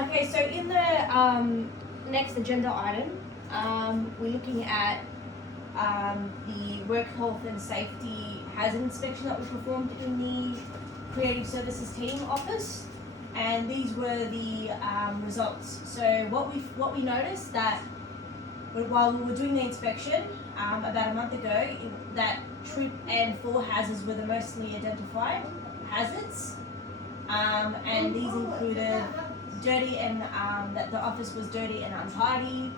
Okay, so in the next agenda item, we're looking at the work health and safety hazard inspection that was performed in the Creative Services Team office, and these were the results. So what we noticed that while we were doing the inspection about a month ago, that trip and fall hazards were the mostly identified hazards, and these included dirty and that the office was dirty and untidy.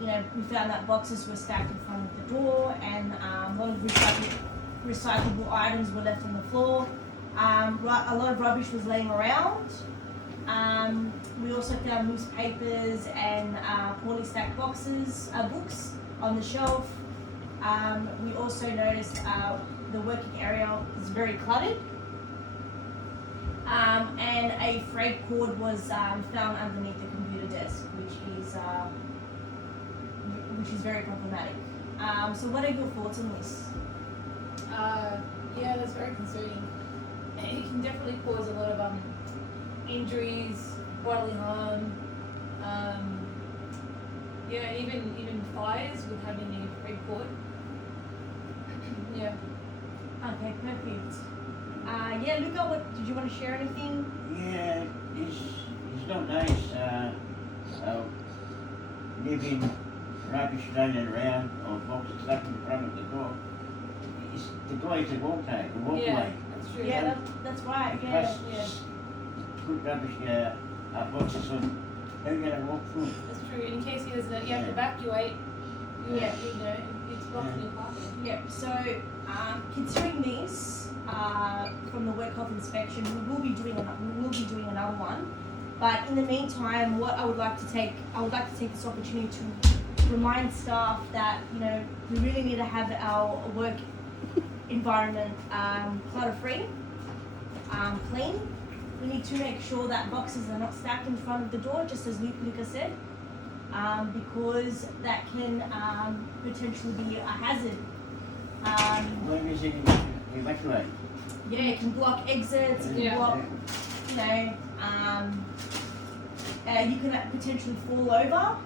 We found that boxes were stacked in front of the door, and a lot of recyclable items were left on the floor. A lot of rubbish was laying around. We also found newspapers and poorly stacked books on the shelf. We also noticed the working area is very cluttered. And a frayed cord was found underneath the computer desk, which is very problematic. So what are your thoughts on this? Yeah, that's very concerning. It can definitely cause a lot of injuries, bodily harm. Even fires with having a frayed cord. Yeah. Okay, perfect. Luca, did you want to share anything? Yeah, it's not nice leaving rubbish lying around or boxes stuck in front of the door. The door is a walkway. Yeah, that's true. Yeah, that's right. Yeah. Put rubbish boxes on. How are you going to walk through? That's true. In case you have to evacuate. Yeah. It's blocking your pathway. Yeah. So, considering this from the work health inspection, we will be doing another one. But in the meantime, what I would like to take this opportunity to remind staff that we really need to have our work environment clutter-free, clean. We need to make sure that boxes are not stacked in front of the door, just as Luca said, because that can potentially be a hazard. Where is it evacuate? Yeah, it can block exits. It can block. You can potentially fall over.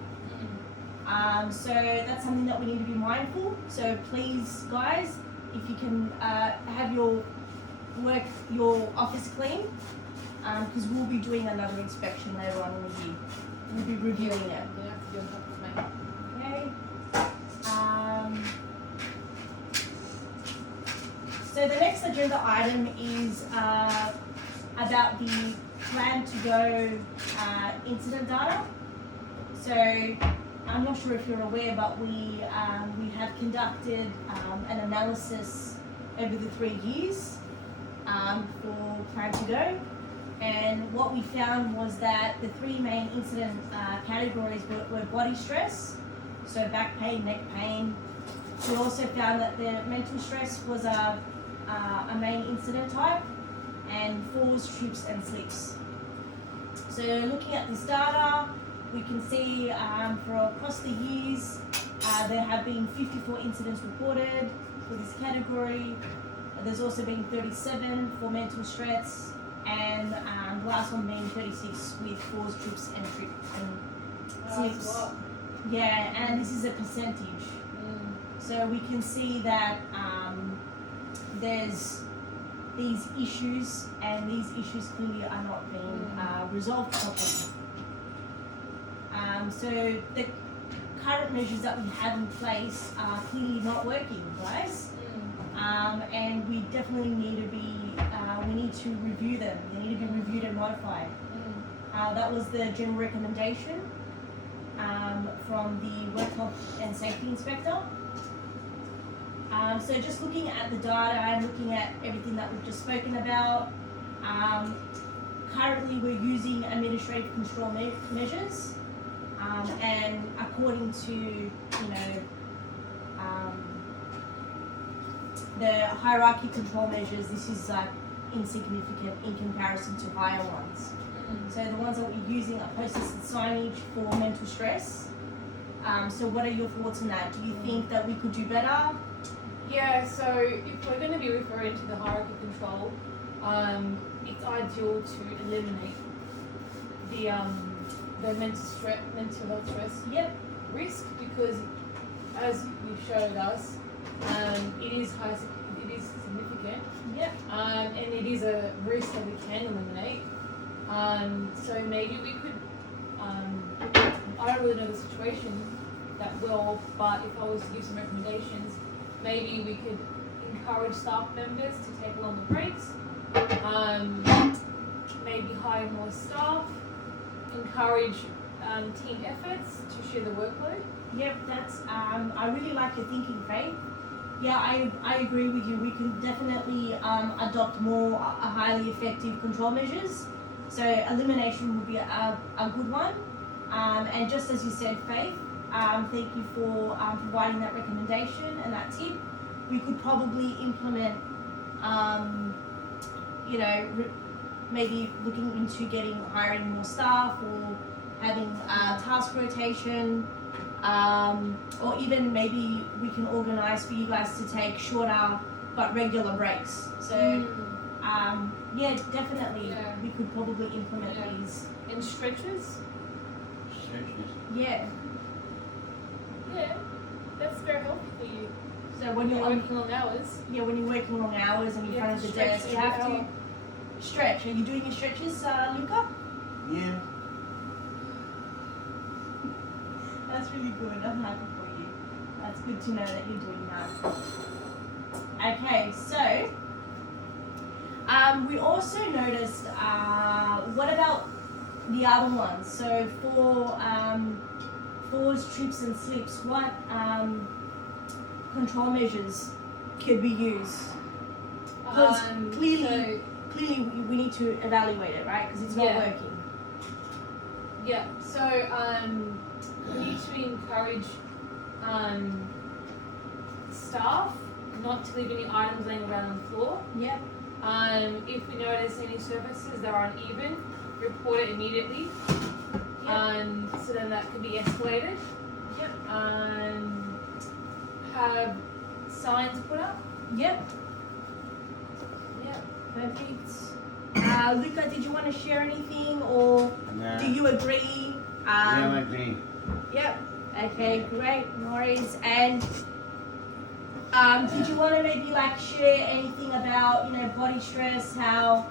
So that's something that we need to be mindful. So please, guys, if you can have your office clean, because we'll be doing another inspection later on in the year. We'll be reviewing it. Okay. So the next agenda item is about the plan to go incident data. So I'm not sure if you're aware, but we have conducted an analysis over the 3 years for plan to go, and what we found was that the 3 main incident categories were body stress, so back pain, neck pain. We also found that the mental stress was a main incident type, and falls, trips and slips. So looking at this data, we can see for across the years there have been 54 incidents reported for this category. There's also been 37 for mental stress, and the last one being 36 with falls, trips and slips. Yeah, and this is a percentage. So we can see that there's these issues, and these issues clearly are not being resolved properly. So the current measures that we have in place are clearly not working, guys. And we definitely need to review them. They need to be reviewed and modified. That was the general recommendation from the Work Health and Safety Inspector. So just looking at the data and looking at everything that we've just spoken about, currently we're using administrative control measures, and according to the hierarchy control measures, this is insignificant in comparison to higher ones. So the ones that we're using are post-assisted signage for mental stress. So what are your thoughts on that? Do you think that we could do better? Yeah, so if we're going to be referring to the hierarchy control, it's ideal to eliminate the the mental health stress Yep. risk, because as you showed us, it is significant, Yep. and it is a risk that we can eliminate. So maybe we could, I don't really know the situation that well, but if I was to give some recommendations, maybe we could encourage staff members to take longer breaks, maybe hire more staff, encourage team efforts to share the workload. Yep, that's I really like your thinking, Faith. Yeah, I agree with you. We can definitely adopt more highly effective control measures. So elimination would be a good one. And just as you said, Faith, thank you for providing that recommendation and that tip. We could probably implement, maybe looking into hiring more staff or having task rotation. Or even maybe we can organise for you guys to take shorter but regular breaks. So, yeah, definitely we could probably implement these. And stretches? Stretches. Yeah. Yeah, that's very helpful for you. So when you're working long hours. Yeah, when you're working long hours and in front of the desk, you have to stretch. Are you doing your stretches, Luca? Yeah. That's really good. I'm happy for you. That's good to know that you're doing that. Okay, so we also noticed. What about the other ones? So for falls, trips, and slips, what control measures could we use? Because clearly we need to evaluate it, right? Because it's not working. Yeah. So we need to encourage staff not to leave any items laying around on the floor. Yep. If we notice any surfaces that are uneven, report it immediately. Yep. So then that can be escalated. Yep. Have signs put up. Yep. Yep. Perfect. Luca, did you want to share anything, or No. do you agree? Yeah, I agree. Yep. Okay, great. No worries. And did you want to maybe share anything about body stress? How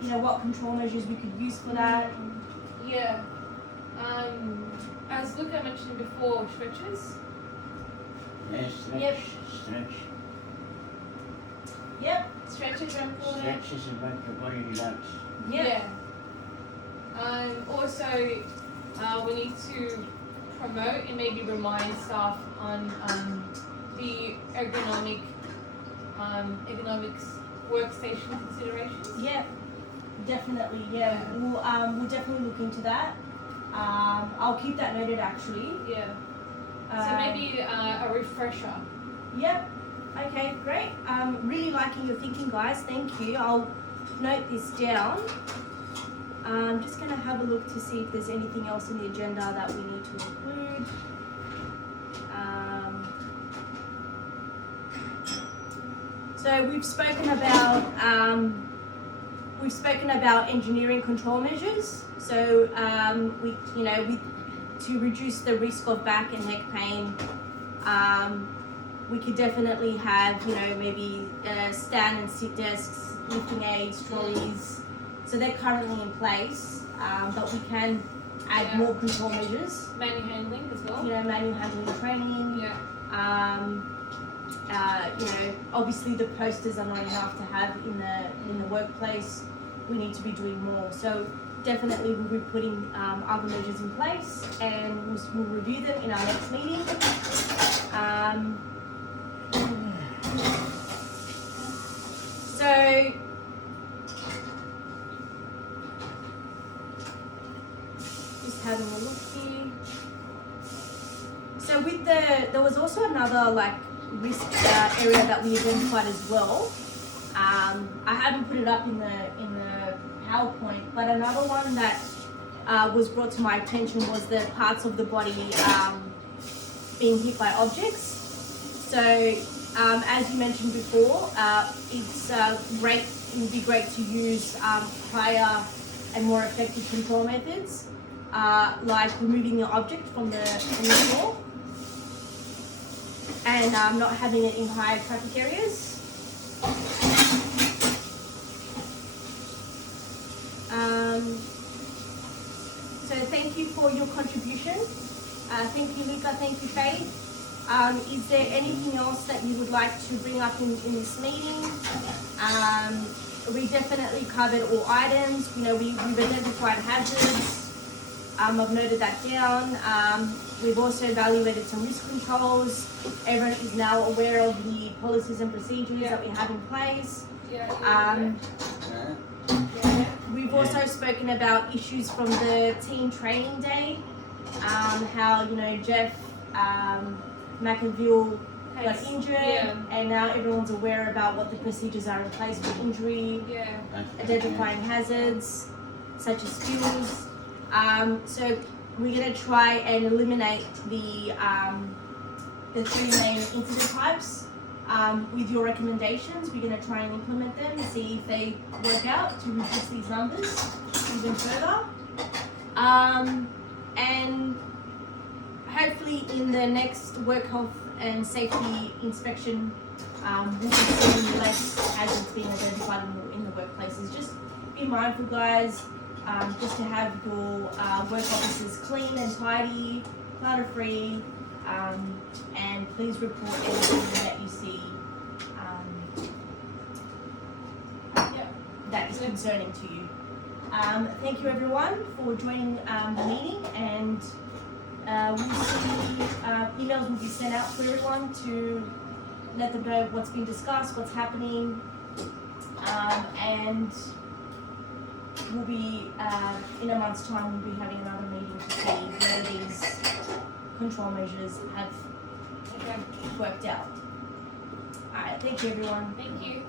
what control measures we could use for that? Yeah. As Luca mentioned before, stretches. Yeah, stretch. Yep. Stretch. Yep. Stretches are important. Stretches and make your body relax. Yep. Yeah. Also, we need to promote and maybe remind staff on the ergonomics workstation considerations. Yep. Definitely. Yeah. We'll definitely look into that. I'll keep that noted actually. Yeah. So maybe a refresher. Yep. Okay, great. Really liking your thinking, guys. Thank you. I'll note this down. I'm just going to have a look to see if there's anything else in the agenda that we need to include. So we've spoken about engineering control measures. So to reduce the risk of back and neck pain, we could definitely have maybe stand and sit desks, lifting aids, trolleys. So they're currently in place, but we can add more control measures. Manual handling as well. Manual handling training. Yeah. Obviously the posters are not enough to have in the workplace. We need to be doing more. So definitely we'll be putting other measures in place, and we'll review them in our next meeting. So just having a look here. So there was also another risk area that we identified as well. I haven't put it up in the PowerPoint, but another one that was brought to my attention was the parts of the body being hit by objects. So as you mentioned before, it would be great to use prior and more effective control methods, like removing the object from the floor and not having it in high traffic areas. So thank you for your contribution. Thank you, Luca. Thank you, Faith. Is there anything else that you would like to bring up in this meeting? We definitely covered all items. You know, we've identified hazards. I've noted that down. We've also evaluated some risk controls. Everyone is now aware of the policies and procedures that we have in place. We've also spoken about issues from the team training day. How, you know, Jeff McAville got injured, and now everyone's aware about what the procedures are in place for injury, identifying hazards such as spills. So we're going to try and eliminate the 3 main incident types. With your recommendations, we're going to try and implement them, see if they work out to reduce these numbers even further. And hopefully in the next work health and safety inspection, we'll be seeing less hazards being identified in the workplaces. Just be mindful, guys, just to have your work offices clean and tidy, clutter-free, and please report anything that you see that is concerning to you. Thank you, everyone, for joining the meeting, and we'll see emails will be sent out to everyone to let them know what's been discussed, what's happening, and we'll be in a month's time. We'll be having another meeting to see whether these control measures have worked out. All right, thank you, everyone. Thank you.